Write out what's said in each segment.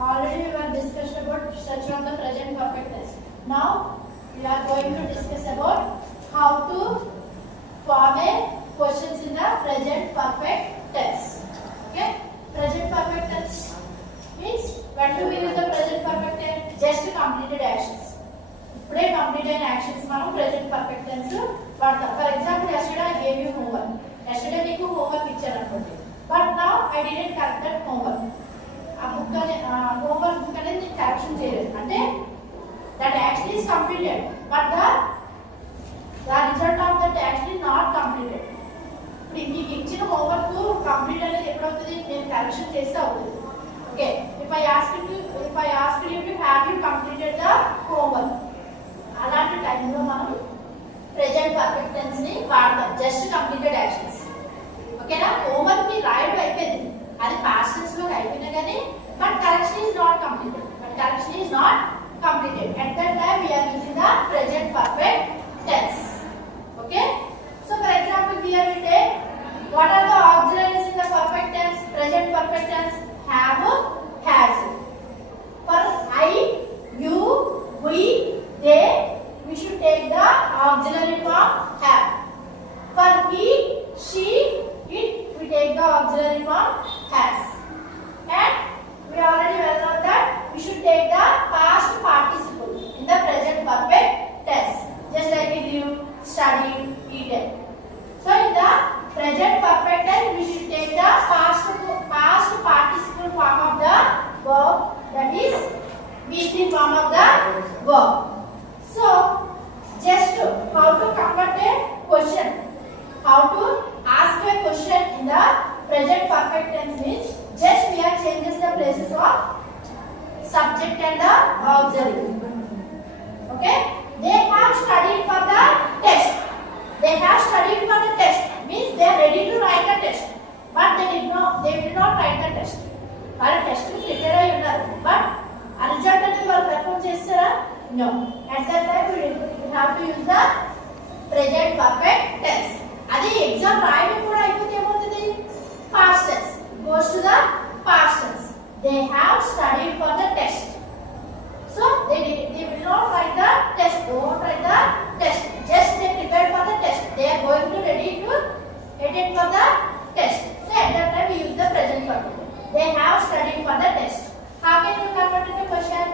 Already we were discussed about structure of the present perfect tense. Now we are going to discuss about how to form a questions in the present perfect tense. Okay? Present perfect tense means when do we use the present perfect tense? Just completed actions. ఇప్పుడే complete అయిన actions మనం present perfect tense వాడతాం. For example yesterday I gave you homework. yesterday మీకు homework ఇచ్చారు అనుకోండి. But now I didn't correct that homework. ఆ book అనే homework book అనేది నేను కరెక్షన్ చేయలేదు. అంటే that action is completed but the result of that action is not completed. ఇప్పుడు మీకు ఇచ్చిన హోంవర్క్ కంప్లీట్ అనేది ఎప్పుడు అవుతుంది? నేను కరెక్షన్ చేస్తే అవుతుంది. Okay, if I ask you to have you completed the homework, అలాంటి టైంలో మనం ప్రెజెంట్ పర్ఫెక్ట్ టెన్స్ ని వాడతాం. Just completed actions. ఓకేనా? హోంవర్క్ ని రాయడం అయిపోయింది, అది పాస్ట్ టెన్స్ లో అయిపోయినా కానీ but correction is not completed. At that time we are using the present perfect tense. Okay? So for example here we take what are the auxiliaries in the perfect tense? Present perfect tense have, has. For I, you, we, they, we should take the auxiliary form have. For he, she, it, we take the auxiliary form has. And we already well know that we should take the past participle in the present perfect tense. Just like we do studied, eaten. So in the present perfect tense we should take the past participle form of the verb, that is VC form of the verb. So just how to convert a question, how to ask a question in the present perfect tense means just we are changes the places of subject and the auxiliary. Okay, they have studied for the test. They have studied for the test means they are ready to write the test, but they did not write the test. వాళ్ళ test prepare అయి ఉన్నారు, but ఆ result అనేది వాళ్ళు perform చేస్తారా? No. At that time we have to use the present perfect tense. అది exam రాయడం కూడా అయిపోతే ఏమవుతుంది? past tense goes to the past tense. They have studied for the test. So they will not write the test. They won't write the test. Just they prepared for the test. They are going to ready to attend for the test. So at that time we use the present perfect. They have studied for the test. How can you convert it to question?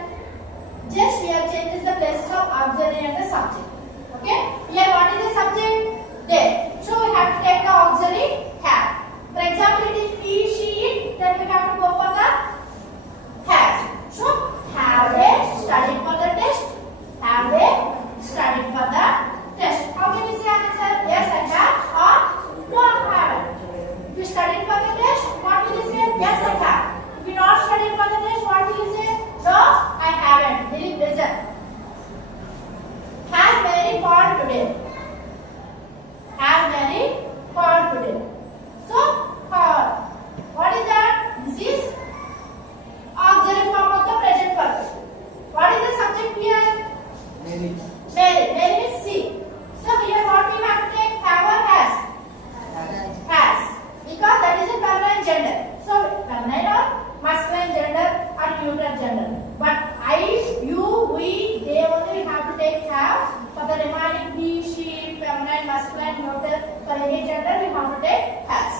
Just we have changes the places of auxiliary and the subject. Okay. Here what is the subject? They. So we have to take the auxiliary have. For example, it is he, she, it. Then we have to go for the has. So have they studied for the test? Have they studied for the test? How can you say answer? Yes, I have, or no, I haven't. If you studied for the test, what will you say? Yes, I have. If you not studied for the test, what will you say? No, I haven't. Delete listen. Has Mary called today? Has Mary called today? So called. What is that? This is auxiliary form of the present perfect. What is the subject here? Mary. Mary is she. So here what we have to take? Have or has? Has. Because that is a feminine gender. So feminine or masculine gender or neutral gender. But I, you, we, they only have to take have. For the remaining he, she, feminine, masculine, neutral, for any gender we have to take has.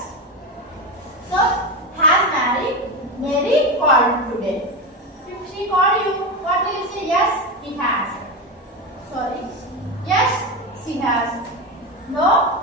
So has Mary called today? If she called you, what will you say? Yes, he has. Sorry. Yes, she has. No,